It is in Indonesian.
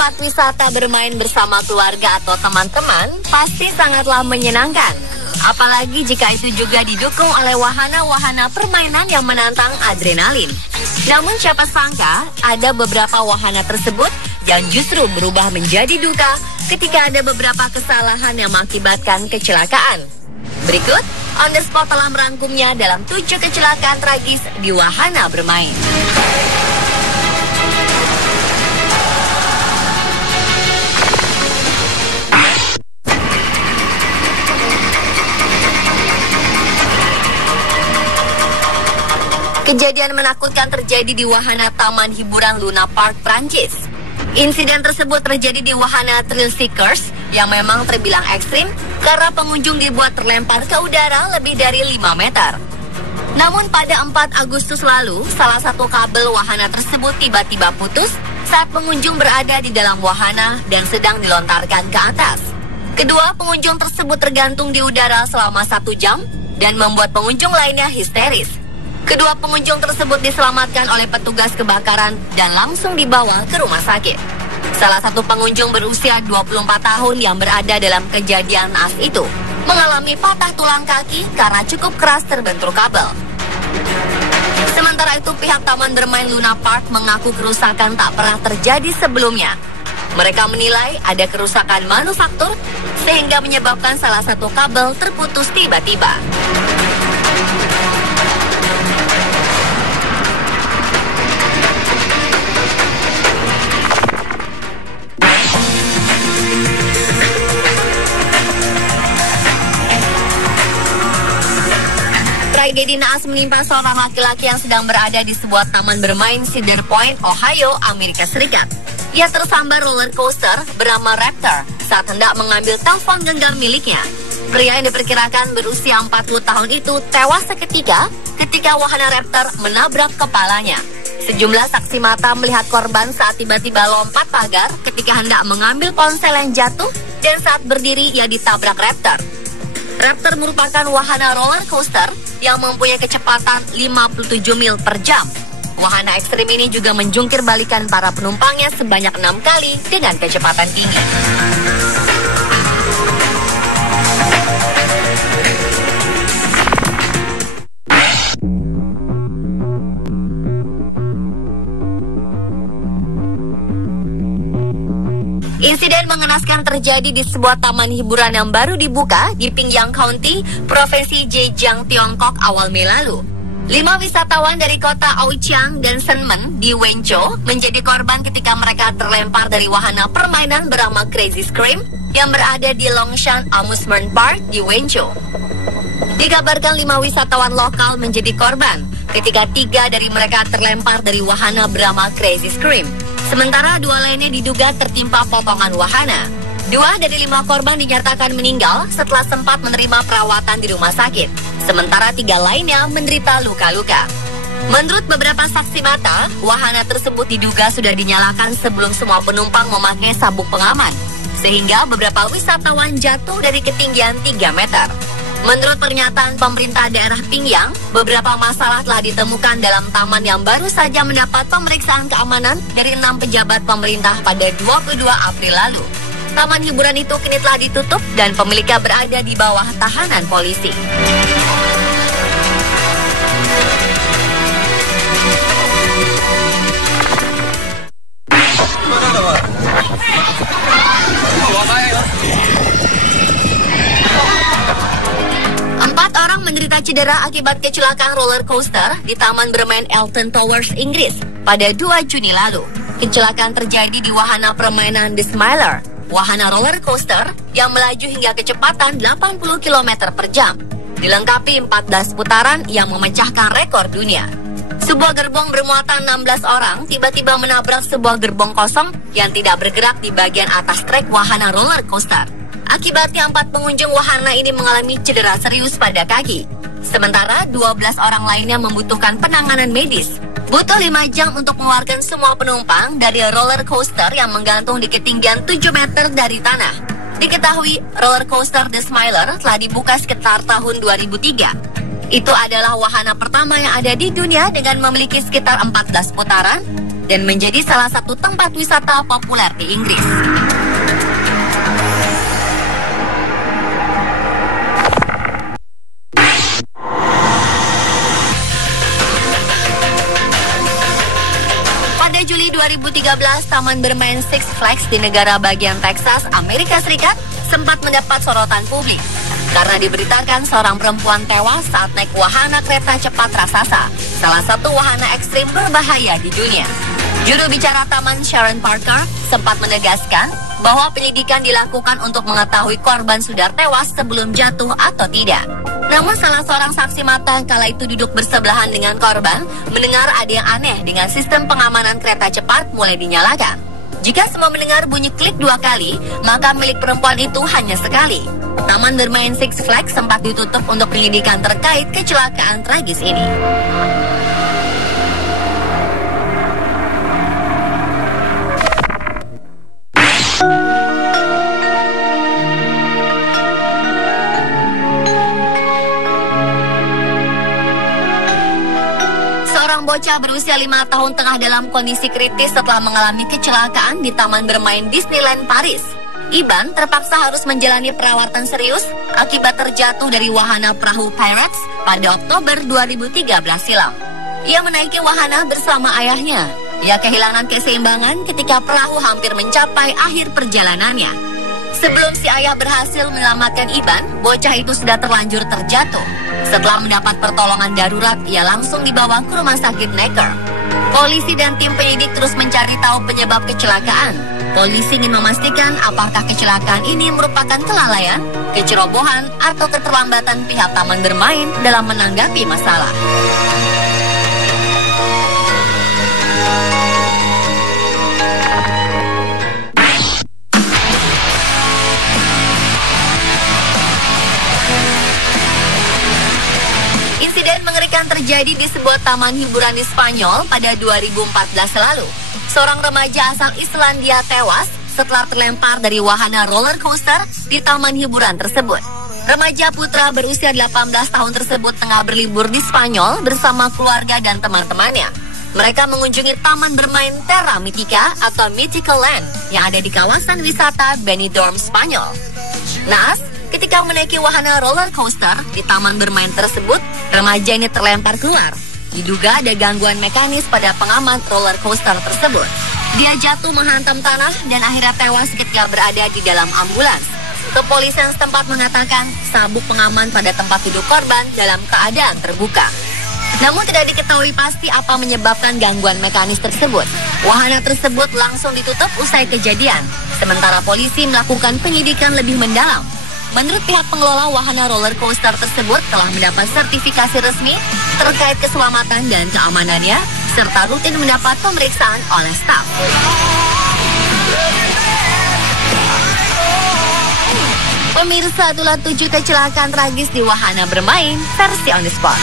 tempat wisata bermain bersama keluarga atau teman-teman pasti sangatlah menyenangkan. Apalagi jika itu juga didukung oleh wahana-wahana permainan yang menantang adrenalin. Namun siapa sangka ada beberapa wahana tersebut yang justru berubah menjadi duka ketika ada beberapa kesalahan yang mengakibatkan kecelakaan. Berikut, On The Spot telah merangkumnya dalam 7 kecelakaan tragis di wahana bermain. Kejadian menakutkan terjadi di wahana Taman Hiburan Luna Park, Prancis. Insiden tersebut terjadi di wahana Thrill Seekers yang memang terbilang ekstrim karena pengunjung dibuat terlempar ke udara lebih dari 5 meter. Namun pada 4 Agustus lalu, salah satu kabel wahana tersebut tiba-tiba putus saat pengunjung berada di dalam wahana dan sedang dilontarkan ke atas. Kedua pengunjung tersebut tergantung di udara selama 1 jam dan membuat pengunjung lainnya histeris. Kedua pengunjung tersebut diselamatkan oleh petugas kebakaran dan langsung dibawa ke rumah sakit. Salah satu pengunjung berusia 24 tahun yang berada dalam kejadian naas itu mengalami patah tulang kaki karena cukup keras terbentur kabel. Sementara itu pihak Taman Bermain Luna Park mengaku kerusakan tak pernah terjadi sebelumnya. Mereka menilai ada kerusakan manufaktur sehingga menyebabkan salah satu kabel terputus tiba-tiba. Tragedi naas menimpa seorang laki-laki yang sedang berada di sebuah taman bermain Cedar Point, Ohio, Amerika Serikat. Ia tersambar roller coaster bernama Raptor saat hendak mengambil telepon genggam miliknya. Pria yang diperkirakan berusia 40 tahun itu tewas seketika ketika wahana Raptor menabrak kepalanya. Sejumlah saksi mata melihat korban saat tiba-tiba lompat pagar ketika hendak mengambil ponsel yang jatuh dan saat berdiri ia ditabrak Raptor. Raptor merupakan wahana roller coaster yang mempunyai kecepatan 57 mil per jam. Wahana ekstrim ini juga menjungkir balikan para penumpangnya sebanyak 6 kali dengan kecepatan tinggi. Insiden mengenaskan terjadi di sebuah taman hiburan yang baru dibuka di Pingyang County, Provinsi Zhejiang, Tiongkok awal Mei lalu. 5 wisatawan dari kota Aoichang dan Senmen di Wenzhou menjadi korban ketika mereka terlempar dari wahana permainan bernama Crazy Scream yang berada di Longshan Amusement Park di Wenzhou. Dikabarkan 5 wisatawan lokal menjadi korban ketika 3 dari mereka terlempar dari wahana bernama Crazy Scream. Sementara 2 lainnya diduga tertimpa potongan wahana. 2 dari 5 korban dinyatakan meninggal setelah sempat menerima perawatan di rumah sakit. Sementara 3 lainnya menderita luka-luka. Menurut beberapa saksi mata, wahana tersebut diduga sudah dinyalakan sebelum semua penumpang memakai sabuk pengaman, sehingga beberapa wisatawan jatuh dari ketinggian 3 meter. Menurut pernyataan pemerintah daerah Pingyang, beberapa masalah telah ditemukan dalam taman yang baru saja mendapat pemeriksaan keamanan dari 6 pejabat pemerintah pada 22 April lalu. Taman hiburan itu kini telah ditutup dan pemiliknya berada di bawah tahanan polisi. Menderita cedera akibat kecelakaan roller coaster di Taman Bermain Alton Towers, Inggris pada 2 Juni lalu. Kecelakaan terjadi di wahana permainan The Smiler, wahana roller coaster yang melaju hingga kecepatan 80 km per jam. Dilengkapi 14 putaran yang memecahkan rekor dunia. Sebuah gerbong bermuatan 16 orang tiba-tiba menabrak sebuah gerbong kosong yang tidak bergerak di bagian atas trek wahana roller coaster. Akibatnya 4 pengunjung wahana ini mengalami cedera serius pada kaki. Sementara 12 orang lainnya membutuhkan penanganan medis. Butuh 5 jam untuk mengeluarkan semua penumpang dari roller coaster yang menggantung di ketinggian 7 meter dari tanah. Diketahui roller coaster The Smiler telah dibuka sekitar tahun 2003. Itu adalah wahana pertama yang ada di dunia dengan memiliki sekitar 14 putaran dan menjadi salah satu tempat wisata populer di Inggris. Pada Juli 2013, taman bermain Six Flags di negara bagian Texas, Amerika Serikat sempat mendapat sorotan publik karena diberitakan seorang perempuan tewas saat naik wahana kereta cepat raksasa, salah satu wahana ekstrim berbahaya di dunia. Juru bicara taman Sharon Parker sempat menegaskan bahwa penyelidikan dilakukan untuk mengetahui korban sudah tewas sebelum jatuh atau tidak. Namun salah seorang saksi mata kala itu duduk bersebelahan dengan korban mendengar ada yang aneh dengan sistem pengamanan kereta cepat mulai dinyalakan. Jika semua mendengar bunyi klik 2 kali, maka milik perempuan itu hanya sekali. Taman bermain Six Flags sempat ditutup untuk penyelidikan terkait kecelakaan tragis ini. Bocah berusia 5 tahun tengah dalam kondisi kritis setelah mengalami kecelakaan di taman bermain Disneyland Paris. Iban terpaksa harus menjalani perawatan serius akibat terjatuh dari wahana perahu Pirates pada Oktober 2013 silam. Ia menaiki wahana bersama ayahnya. Ia kehilangan keseimbangan ketika perahu hampir mencapai akhir perjalanannya. Sebelum si ayah berhasil menyelamatkan Iban, bocah itu sudah terlanjur terjatuh. Setelah mendapat pertolongan darurat, ia langsung dibawa ke rumah sakit Necker. Polisi dan tim penyidik terus mencari tahu penyebab kecelakaan. Polisi ingin memastikan apakah kecelakaan ini merupakan kelalaian, kecerobohan, atau keterlambatan pihak taman bermain dalam menanggapi masalah. Insiden mengerikan terjadi di sebuah taman hiburan di Spanyol pada 2014 lalu. Seorang remaja asal Islandia tewas setelah terlempar dari wahana roller coaster di taman hiburan tersebut. Remaja putra berusia 18 tahun tersebut tengah berlibur di Spanyol bersama keluarga dan teman-temannya. Mereka mengunjungi taman bermain Terra Mítica atau Mythical Land yang ada di kawasan wisata Benidorm, Spanyol. Naas, ketika menaiki wahana roller coaster di taman bermain tersebut, remaja ini terlempar keluar. Diduga ada gangguan mekanis pada pengaman roller coaster tersebut. Dia jatuh menghantam tanah dan akhirnya tewas ketika berada di dalam ambulans. Kepolisian setempat mengatakan sabuk pengaman pada tempat duduk korban dalam keadaan terbuka. Namun tidak diketahui pasti apa menyebabkan gangguan mekanis tersebut. Wahana tersebut langsung ditutup usai kejadian, sementara polisi melakukan penyidikan lebih mendalam. Menurut pihak pengelola, wahana roller coaster tersebut telah mendapat sertifikasi resmi terkait keselamatan dan keamanannya, serta rutin mendapat pemeriksaan oleh staf. Pemirsa, itulah 7 kecelakaan tragis di wahana bermain versi on the spot.